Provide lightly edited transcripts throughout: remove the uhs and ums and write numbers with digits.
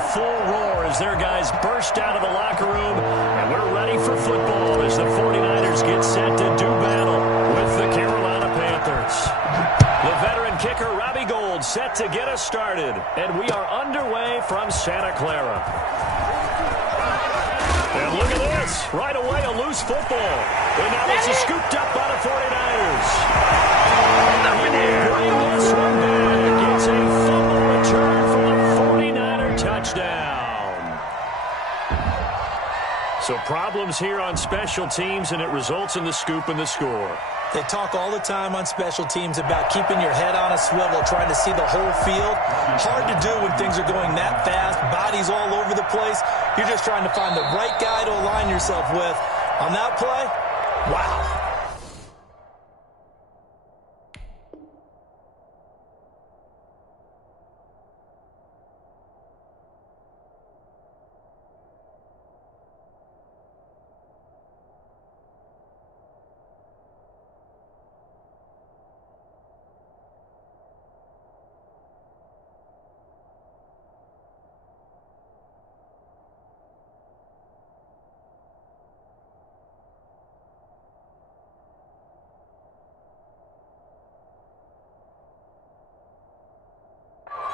full roar as their guys burst out of the locker room. And we're ready for football as the 49ers get set to do battle with the Carolina Panthers. The veteran kicker, Robbie Gould, set to get us started. And we are underway from Santa Clara. And look at this. Right away, a loose football. And now this is scooped up by the 49ers. Bring this one back. It's a fumble return for the 49er touchdown. So problems here on special teams, and it results in the scoop and the score. They talk all the time on special teams about keeping your head on a swivel, trying to see the whole field. Hard to do when things are going that fast, bodies all over the place. You're just trying to find the right guy to align yourself with. On that play, wow.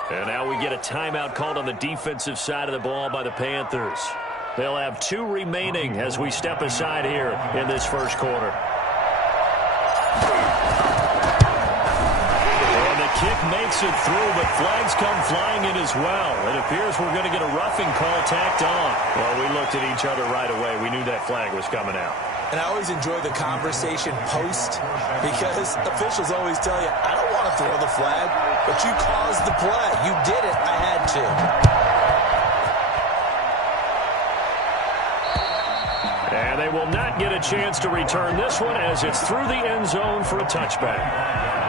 And now we get a timeout called on the defensive side of the ball by the Panthers. They'll have 2 remaining as we step aside here in this first quarter. And the kick makes it through, but flags come flying in as well. It appears we're going to get a roughing call tacked on. Well, we looked at each other right away. We knew that flag was coming out. And I always enjoy the conversation post because officials always tell you, I don't want to throw the flag, but you caused the play. You did it. I had to. And they will not get a chance to return this one as it's through the end zone for a touchback.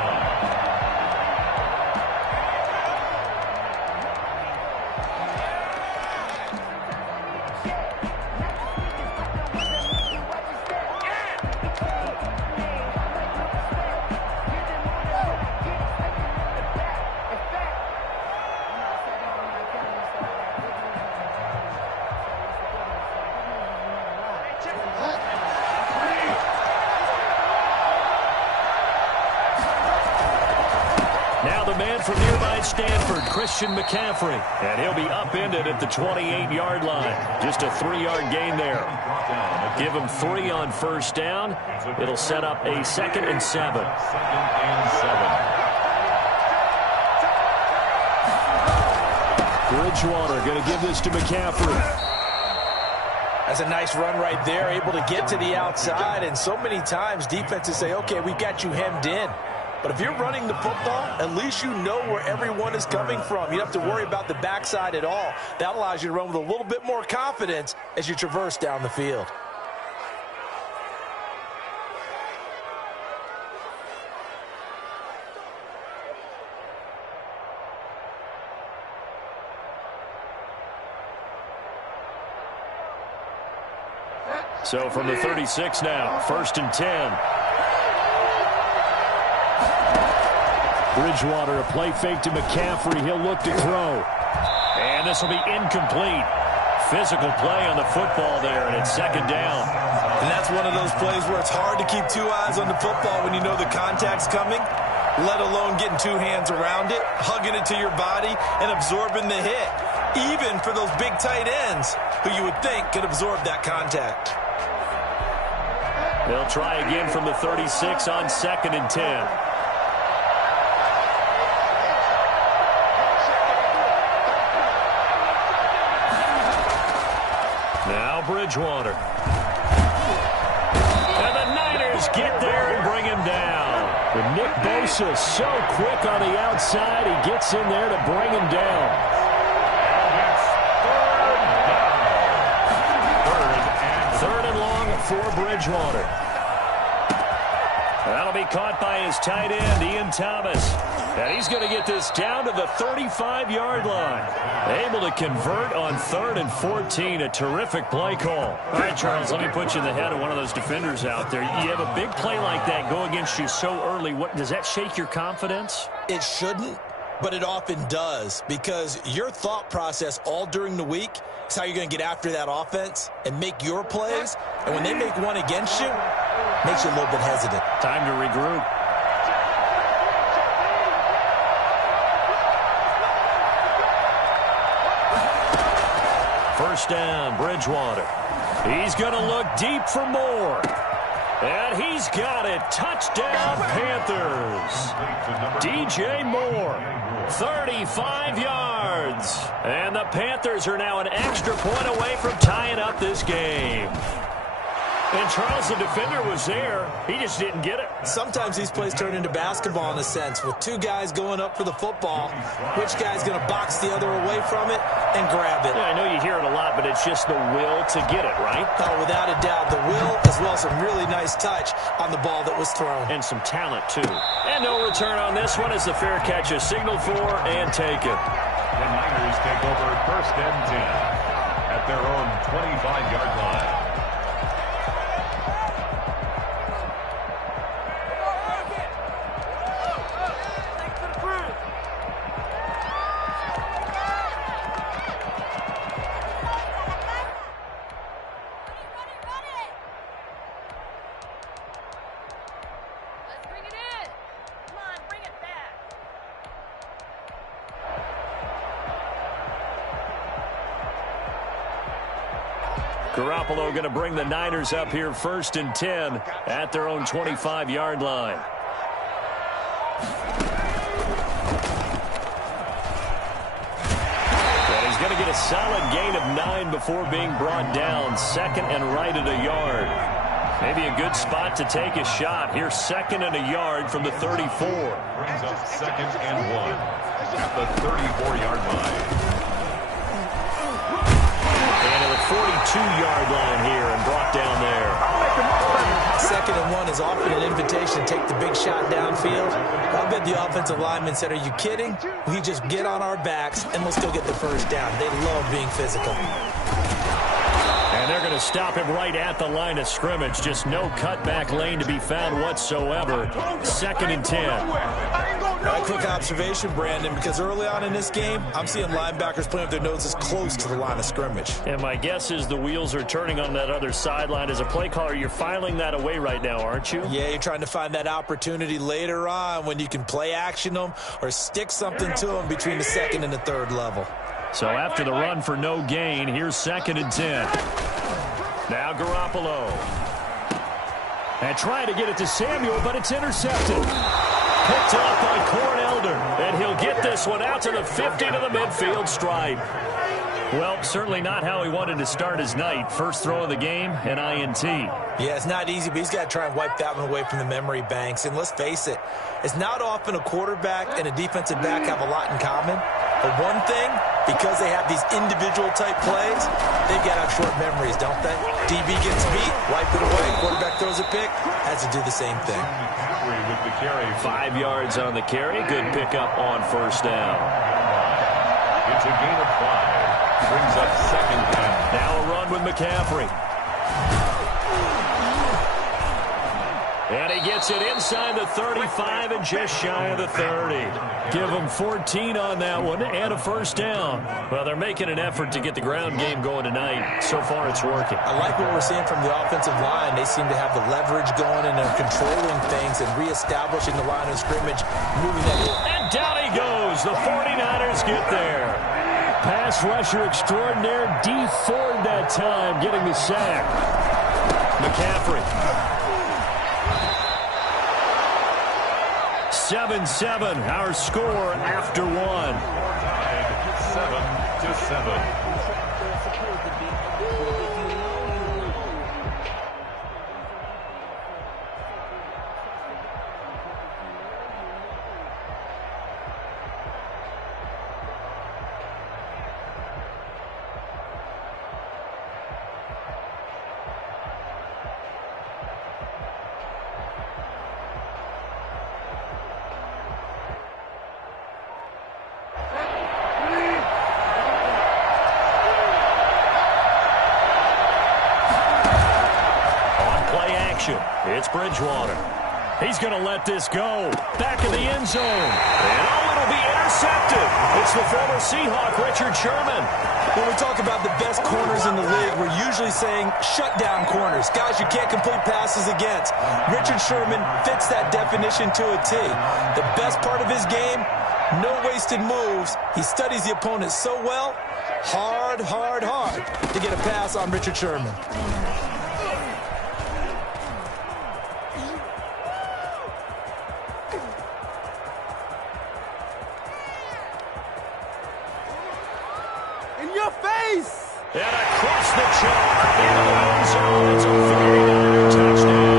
From nearby Stanford, Christian McCaffrey. And he'll be upended at the 28-yard line. Just a 3-yard gain there. Give him 3 on first down. It'll set up a 2nd and 7. Bridgewater going to give this to McCaffrey. That's a nice run right there, able to get to the outside. And so many times defenses say, okay, we've got you hemmed in. But if you're running the football, at least you know where everyone is coming from. You don't have to worry about the backside at all. That allows you to run with a little bit more confidence as you traverse down the field. So from the 36 now, 1st and 10. Bridgewater, a play fake to McCaffrey. He'll look to throw. And this will be incomplete. Physical play on the football there, and it's 2nd down. And that's one of those plays where it's hard to keep 2 eyes on the football when you know the contact's coming, let alone getting 2 hands around it, hugging it to your body, and absorbing the hit, even for those big tight ends who you would think could absorb that contact. They'll try again from the 36 on 2nd and 10. Bridgewater. And the Niners get there and bring him down. And Nick Bosa so quick on the outside, he gets in there to bring him down. Third and long for Bridgewater. That'll be caught by his tight end, Ian Thomas. And he's going to get this down to the 35-yard line. Able to convert on 3rd and 14. A terrific play call. All right, Charles, let me put you in the head of one of those defenders out there. You have a big play like that go against you so early. What does that shake your confidence? It shouldn't, But it often does, because your thought process all during the week is how you're going to get after that offense and make your plays. And when they make one against you, it makes you a little bit hesitant. Time to regroup. First down, Bridgewater. He's going to look deep for more. And he's got it. Touchdown, Panthers. DJ Moore, 35 yards. And the Panthers are now an extra point away from tying up this game. And Charles, the defender, was there. He just didn't get it. Sometimes these plays turn into basketball in a sense, with two guys going up for the football. Which guy's going to box the other away from it and grab it? Yeah, I know you hear it a lot, but it's just the will to get it, right? Oh, without a doubt. The will, as well as some really nice touch on the ball that was thrown. And some talent, too. And no return on this one as the fair catch is signaled for and taken. The Niners take over first and 10 at their own 25-yard line. Garoppolo going to bring the Niners up here first and 10 at their own 25-yard line. And he's going to get a solid gain of 9 before being brought down. Second and right at a yard. Maybe a good spot to take a shot. Here's second and a yard from the 34. Brings up second and 1 at the 34-yard line. 42-yard line here and brought down there. Second and 1 is often an invitation to take the big shot downfield. I bet the offensive lineman said, are you kidding? We just get on our backs and we'll still get the first down. They love being physical. And they're going to stop him right at the line of scrimmage. Just no cutback lane to be found whatsoever. Second and 10. A quick observation, Brandon, because early on in this game, I'm seeing linebackers playing with their noses close to the line of scrimmage. And my guess is the wheels are turning on that other sideline. As a play caller, you're filing that away right now, aren't you? Yeah, you're trying to find that opportunity later on when you can play action them or stick something to them between the second and the third level. So after the run for no gain, here's second and 10. Now Garoppolo. And trying to get it to Samuel, but it's intercepted. Picked off by Corn-Elder, and he'll get this one out to the 50 to the midfield stripe. Well, certainly not how he wanted to start his night. First throw of the game, an INT. Yeah, it's not easy, but he's got to try and wipe that one away from the memory banks. And let's face it, it's not often a quarterback and a defensive back have a lot in common. But one thing, because they have these individual type plays, they've got to have short memories, don't they? DB gets beat, wipe it away, quarterback throws a pick, has to do the same thing. With the carry. 5 yards on the carry. Good pickup on first down. It's a gain of 5. Brings up second down. Now a run with McCaffrey. And he gets it inside the 35 and just shy of the 30. Give him 14 on that one and a first down. Well, they're making an effort to get the ground game going tonight. So far, it's working. I like what we're seeing from the offensive line. They seem to have the leverage going and they're controlling things and reestablishing the line of scrimmage, moving that. And down he goes. The 49ers get there. Pass rusher extraordinaire. D Ford that time getting the sack. McCaffrey. 7-7, our score after one. 7-7. It's Bridgewater. He's going to let this go. Back in the end zone. And that'll be intercepted. It's the former Seahawk, Richard Sherman. When we talk about the best corners in the league, we're usually saying shutdown corners, guys you can't complete passes against. Richard Sherman fits that definition to a T. The best part of his game, no wasted moves. He studies the opponent so well, hard to get a pass on Richard Sherman. In your face! And across the chalk into the end zone. It's a 49er touchdown.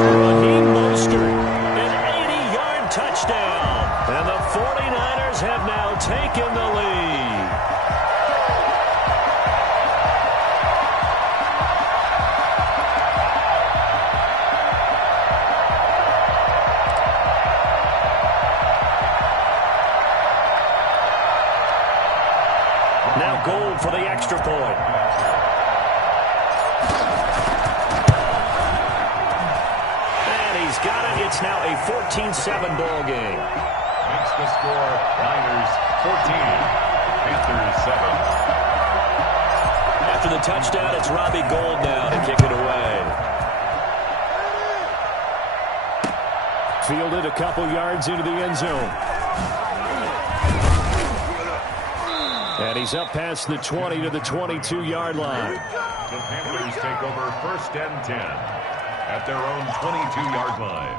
Raheem Mostert, an 80-yard touchdown. And the 49ers have now taken the lead. Now Gold for the extra point. And he's got it. It's now a 14-7 ball game. Makes the score Niners 14, Panthers 7. After the touchdown, it's Robbie Gould now to kick it away. Fielded a couple yards into the end zone. And he's up past the 20 to the 22-yard line. The Panthers take over 1st and 10 at their own 22-yard line.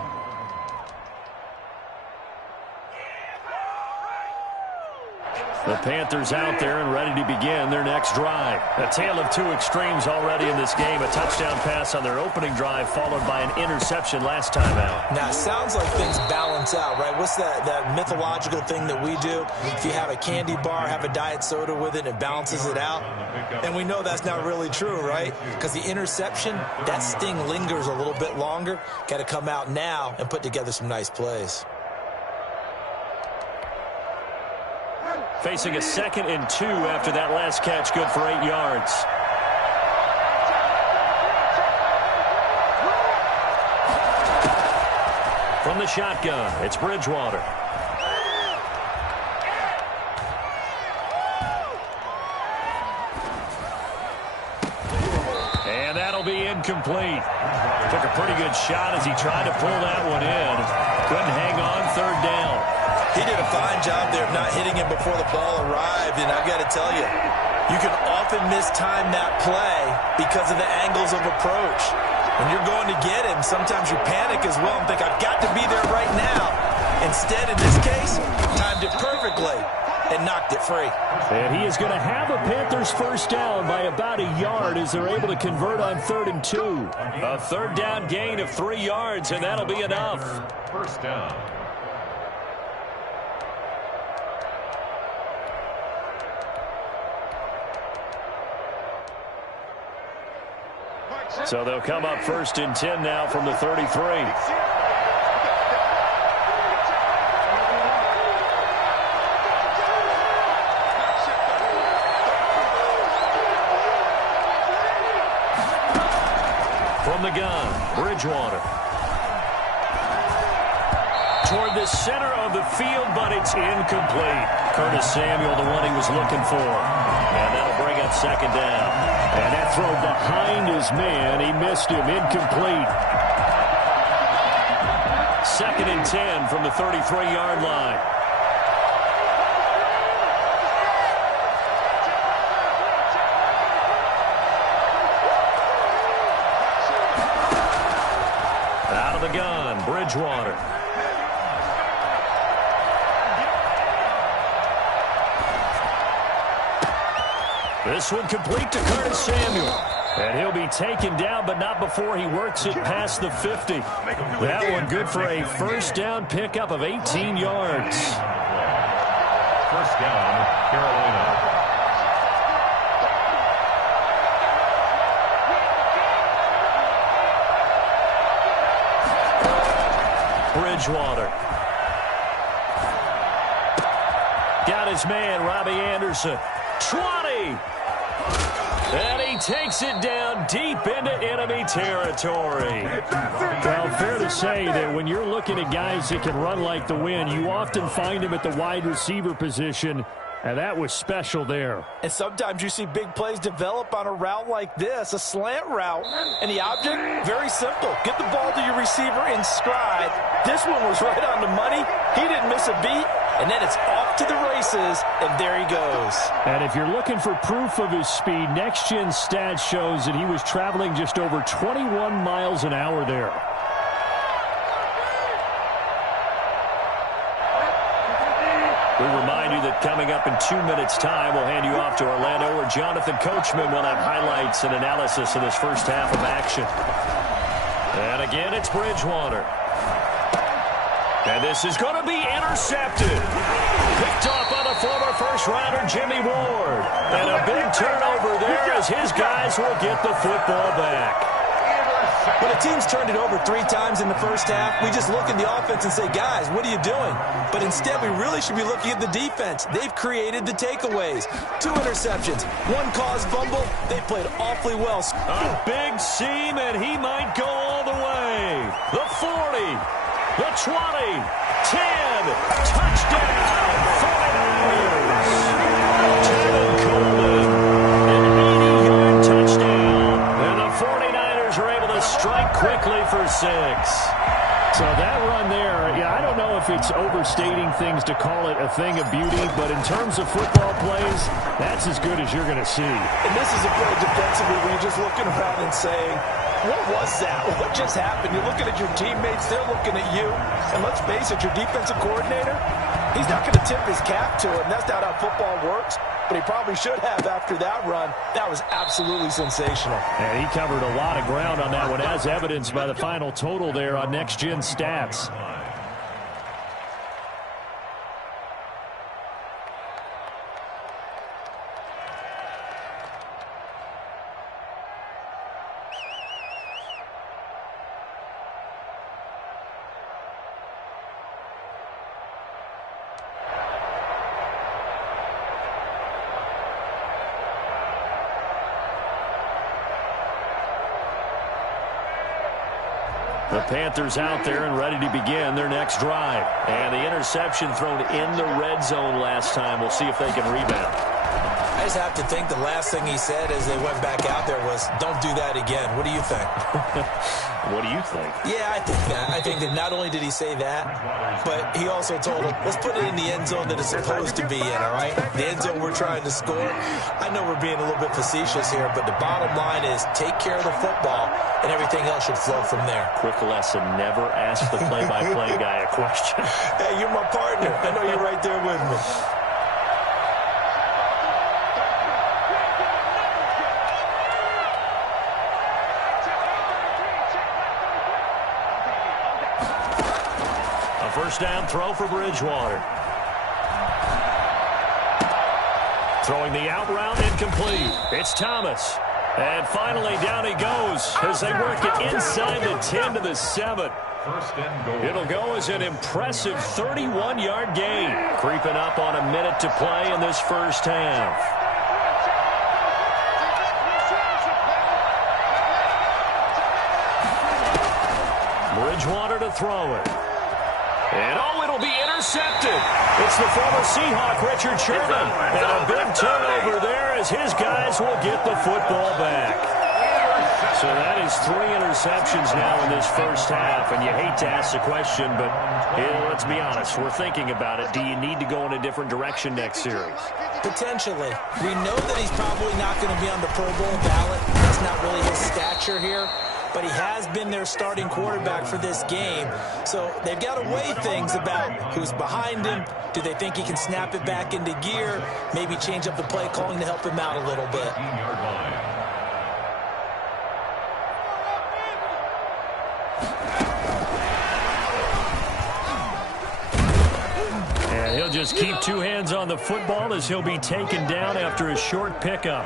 The Panthers out there and ready to begin their next drive. A tale of two extremes already in this game. A touchdown pass on their opening drive followed by an interception last time out. Now, it sounds like things balance out, right? What's that mythological thing that we do? If you have a candy bar, have a diet soda with it, it balances it out. And we know that's not really true, right? Because the interception, that sting lingers a little bit longer. Got to come out now and put together some nice plays. Facing a 2nd and 2 after that last catch, good for 8 yards. From the shotgun, it's Bridgewater. And that'll be incomplete. Took a pretty good shot as he tried to pull that one in. Couldn't hang on, 3rd down. He did a fine job there of not hitting him before the ball arrived, and I've got to tell you, you can often mistime that play because of the angles of approach. When you're going to get him, sometimes you panic as well and think, I've got to be there right now. Instead, in this case, timed it perfectly and knocked it free. And he is going to have a Panthers first down by about a yard as they're able to convert on 3rd and 2. A 3rd down gain of 3 yards, and that'll be enough. First down. So they'll come up 1st and 10 now from the 33. From the gun, Bridgewater. Toward the center of the field, but it's incomplete. Curtis Samuel, the one he was looking for. And that'll bring up 2nd down. And that throw behind his man, he missed him, incomplete. 2nd and 10 from the 33-yard line. Out of the gun, Bridgewater. This one complete to Curtis Samuel. And he'll be taken down, but not before he works it past the 50. That one good for a first down pickup of 18 yards. First down, Carolina. Bridgewater. Got his man, Robbie Anderson. 20. And And he takes it down deep into enemy territory. Well, fair to say that when you're looking at guys that can run like the wind, you often find them at the wide receiver position. And that was special there. And sometimes you see big plays develop on a route like this, a slant route. And the object, very simple. Get the ball to your receiver in stride. This one was right on the money. He didn't miss a beat. And then it's off to the races, and there he goes. And if you're looking for proof of his speed, Next Gen Stats shows that he was traveling just over 21 miles an hour there. We remind you that coming up in 2 minutes' time, we'll hand you off to Orlando, where Jonathan Coachman will have highlights and analysis of this first half of action. And again, it's Bridgewater. And this is going to be intercepted. Picked off by the former first-rounder Jimmy Ward. And a big turnover there as his guys will get the football back. When a team's turned it over 3 times in the first half, we just look at the offense and say, guys, what are you doing? But instead, we really should be looking at the defense. They've created the takeaways. 2 interceptions, 1 caused fumble. They played awfully well. A big seam, and he might go all the way. The 40, the 20, 10, touchdown, 49ers. Tevin Coleman, an 80-yard touchdown. And the 49ers are able to strike quickly for 6. So that run there, yeah, I don't know if it's overstating things to call it a thing of beauty, but in terms of football plays, that's as good as you're going to see. And this is a play defensively where you're just looking around and saying, what was that? What just happened? You're looking at your teammates, they're looking at you. And let's face it, your defensive coordinator, he's not going to tip his cap to it, and that's not how football works. But he probably should have after that run. That was absolutely sensational. And he covered a lot of ground on that one, as evidenced by the final total there on Next Gen Stats. The Panthers out there and ready to begin their next drive. And the interception thrown in the red zone last time. We'll see if they can rebound. I just have to think the last thing he said as they went back out there was, don't do that again. What do you think? What do you think? Yeah, I think that. I think that not only did he say that, but he also told him, let's put it in the end zone that it's supposed to be in, all right? The end zone we're trying to score. I know we're being a little bit facetious here, but the bottom line is take care of the football, and everything else should flow from there. Quick lesson, never ask the play-by-play guy a question. Hey, you're my partner. I know you're right there with me. First down throw for Bridgewater. Throwing the out route, incomplete. It's Thomas. And finally down he goes as they work it inside the 10 to the 7. It'll go as an impressive 31-yard gain. Creeping up on a minute to play in this first half. Bridgewater to throw it. And, oh, it'll be intercepted. It's the former Seahawk, Richard Sherman. And a big turnover there as his guys will get the football back. So that is 3 interceptions now in this first half. And you hate to ask the question, but let's be honest. We're thinking about it. Do you need to go in a different direction next series? Potentially. We know that he's probably not going to be on the Pro Bowl ballot. That's not really his stature here. But he has been their starting quarterback for this game. So they've got to weigh things about who's behind him. Do they think he can snap it back into gear? Maybe change up the play calling to help him out a little bit. And he'll just keep 2 hands on the football as he'll be taken down after a short pickup.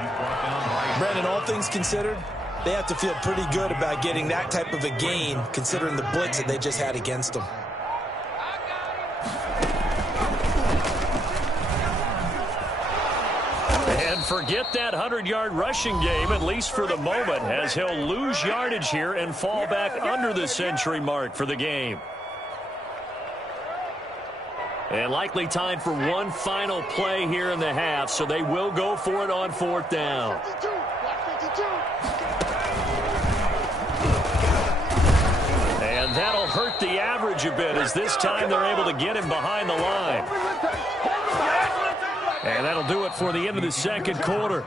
Brandon, all things considered, they have to feel pretty good about getting that type of a gain, considering the blitz that they just had against them. And forget that 100-yard rushing game, at least for the moment, as he'll lose yardage here and fall back under the century mark for the game. And likely time for one final play here in the half, so they will go for it on 4th down. And that'll hurt the average a bit, as this time they're able to get him behind the line. And that'll do it for the end of the second quarter.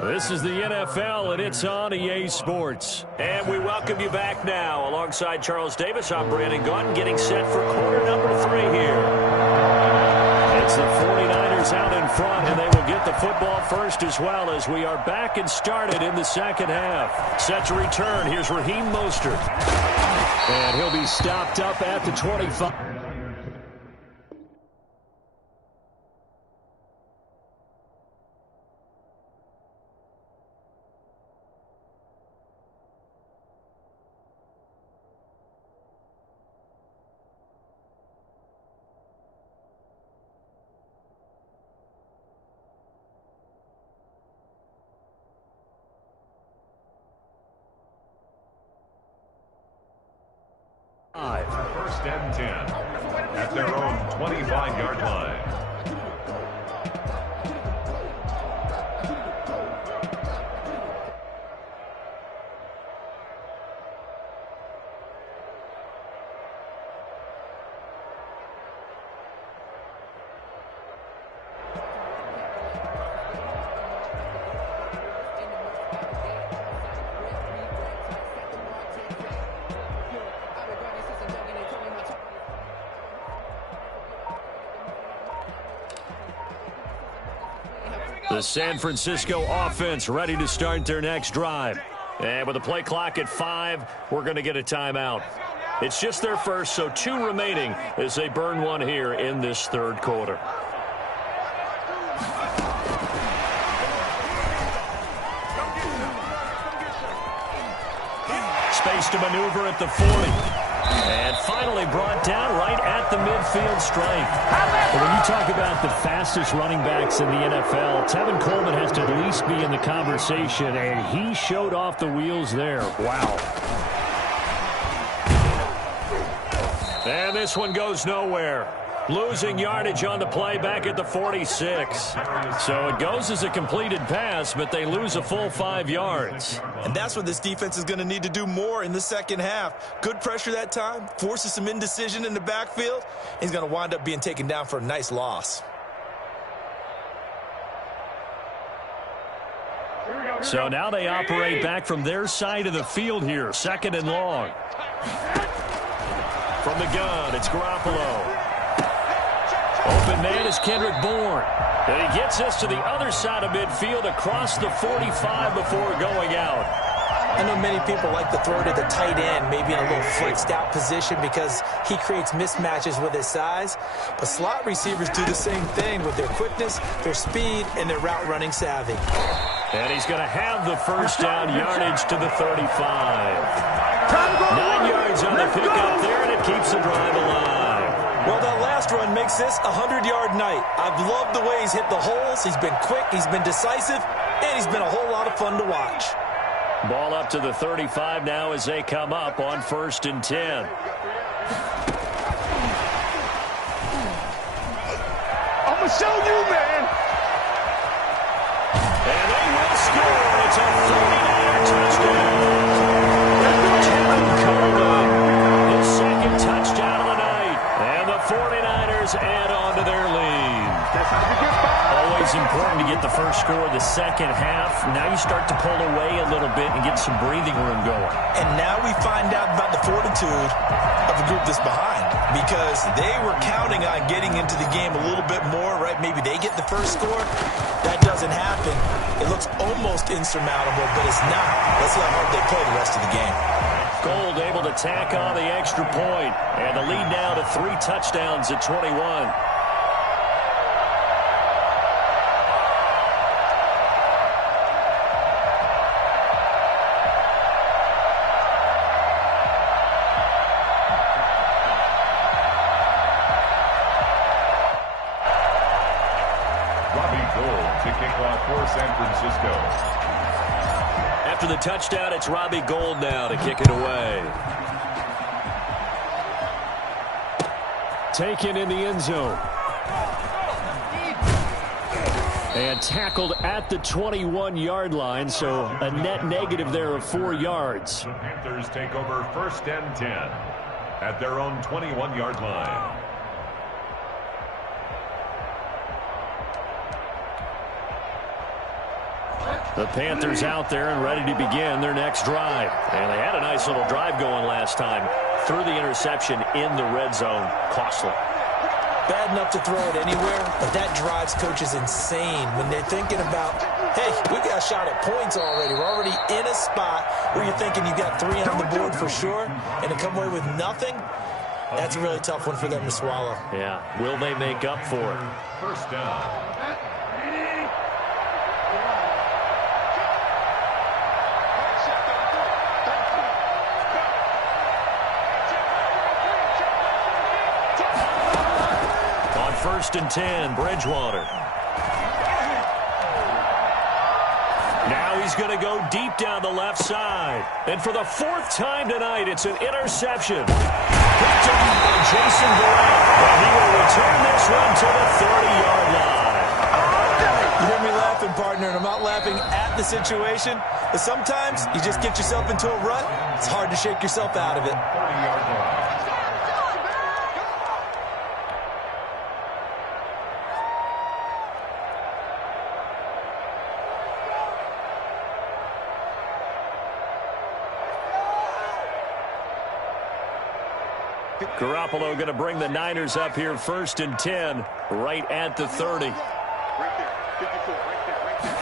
This is the NFL, and it's on EA Sports. And we welcome you back now. Alongside Charles Davis, I'm Brandon Gaudin, getting set for quarter number 3 here. It's the 49ers out in front, and they will get the football first as well, as we are back and started in the second half. Set to return, here's Raheem Mostert. And he'll be stopped up at the 25. First and 10 at their own 25-yard line. The San Francisco offense ready to start their next drive. And with the play clock at 5, we're going to get a timeout. It's just their first, so 2 remaining as they burn one here in this third quarter. Space to maneuver at the 40. And finally brought down right at the midfield stripe. But when you talk about the fastest running backs in the NFL, Tevin Coleman has to at least be in the conversation, and he showed off the wheels there. Wow. And this one goes nowhere. Losing yardage on the play back at the 46. So it goes as a completed pass, but they lose a full 5 yards. And that's what this defense is going to need to do more in the second half. Good pressure that time, forces some indecision in the backfield. He's going to wind up being taken down for a nice loss. So now they operate back from their side of the field here, 2nd and long. From the gun, it's Garoppolo. Open man is Kendrick Bourne. And he gets this to the other side of midfield across the 45 before going out. I know many people like to throw to the tight end, maybe in a little flexed out position because he creates mismatches with his size. But slot receivers do the same thing with their quickness, their speed, and their route running savvy. And he's going to have the first down yardage to the 35. 9 yards on the pickup there, and it keeps the drive alive. Well, that last run makes this a 100-yard night. I've loved the way he's hit the holes. He's been quick, he's been decisive, and he's been a whole lot of fun to watch. Ball up to the 35 now as they come up on 1st and 10. I'm going to show you, man. And they will score. It's a 49er touchdown. Tevin Coleman, his 2nd touchdown of the night. And the 49ers add on to their lead. Always important to get the first score of the second half. Now you start to pull away a little bit and get some breathing room going. And now we find out about the fortitude of a group that's behind, because they were counting on getting into the game a little bit more, right? Maybe they get the first score. That doesn't happen. It looks almost insurmountable, but it's not. Let's see how hard they play the rest of the game. Gold able to tack on the extra point, and the lead now to 3 touchdowns at 21. Francisco. After the touchdown, it's Robbie Gould now to kick it away. Taken in the end zone. And tackled at the 21-yard line, so a net negative there of 4 yards. The Panthers take over 1st and 10 at their own 21-yard line. The Panthers out there and ready to begin their next drive. And they had a nice little drive going last time. Threw the interception in the red zone. Costly. Bad enough to throw it anywhere, but that drives coaches insane when they're thinking about, hey, we got a shot at points already. We're already in a spot where you're thinking you got 3 on the board for sure, and to come away with nothing, that's a really tough one for them to swallow. Yeah. Will they make up for it? 1st down. On 1st and 10, Bridgewater. Now he's going to go deep down the left side. And for the 4th time tonight, it's an interception. Picked up by Jason Durant. And he will return this one to the 30-yard line. You hear me laughing, partner, and I'm not laughing at the situation, but sometimes you just get yourself into a rut. It's hard to shake yourself out of it. 30-yard line. Garoppolo going to bring the Niners up here 1st and 10, right at the 30. Right there. 54, right there, right there.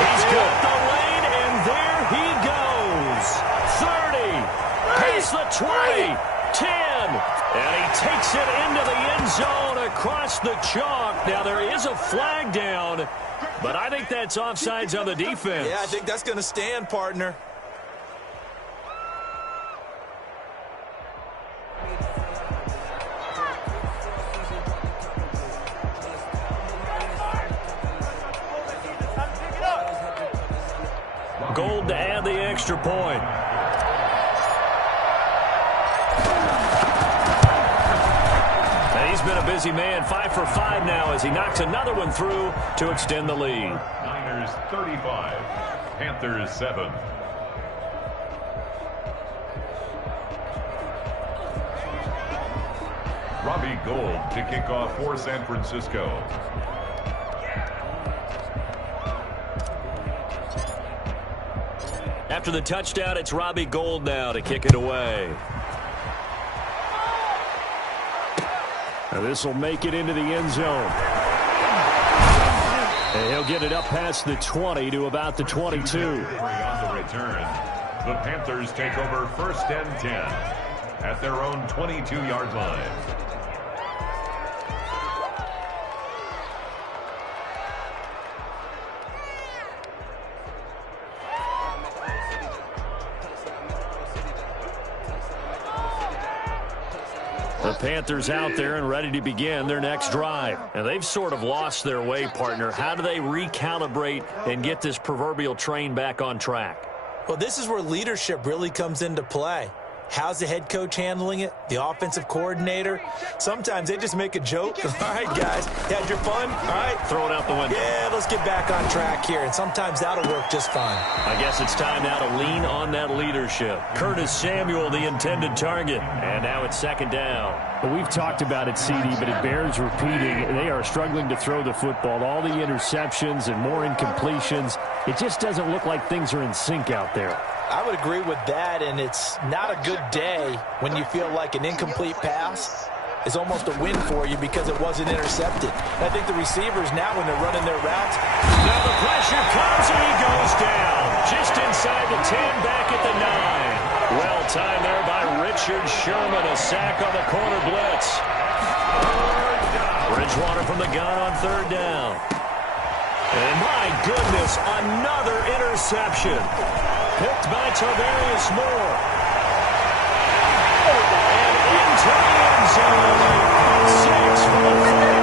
He's got the lane, and there he goes. 30, past the 20, 10, and he takes it into the end zone across the chalk. Now, there is a flag down, but I think that's offsides on the defense. Yeah, I think that's going to stand, partner. Gould to add the extra point. And he's been a busy man, 5 for 5 now as he knocks another one through to extend the lead. Niners 35, Panthers 7. Robbie Gould to kick off for San Francisco. After the touchdown, it's Robbie Gould now to kick it away. And this will make it into the end zone. And he'll get it up past the 20 to about the 22. On the return, the Panthers take over 1st and 10 at their own 22-yard line. The Panthers out there and ready to begin their next drive. And they've sort of lost their way, partner. How do they recalibrate and get this proverbial train back on track? Well, this is where leadership really comes into play. How's the head coach handling it? The offensive coordinator? Sometimes they just make a joke. All right, guys, had your fun? All right. Throw it out the window. Yeah, let's get back on track here. And sometimes that'll work just fine. I guess it's time now to lean on that leadership. Curtis Samuel, the intended target. And now it's 2nd down. Well, we've talked about it, CD, but it bears repeating. They are struggling to throw the football. All the interceptions and more incompletions. It just doesn't look like things are in sync out there. I would agree with that, and it's not a good day when you feel like an incomplete pass is almost a win for you because it wasn't intercepted. And I think the receivers now, when they're running their routes, now the pressure comes and he goes down. Just inside the 10, back at the 9. Well timed there by Richard Sherman. A sack on the corner blitz. Bridgewater from the gun on 3rd down. And my goodness, another interception. Picked by Tavarius Moore. And into the end zone. 6 for the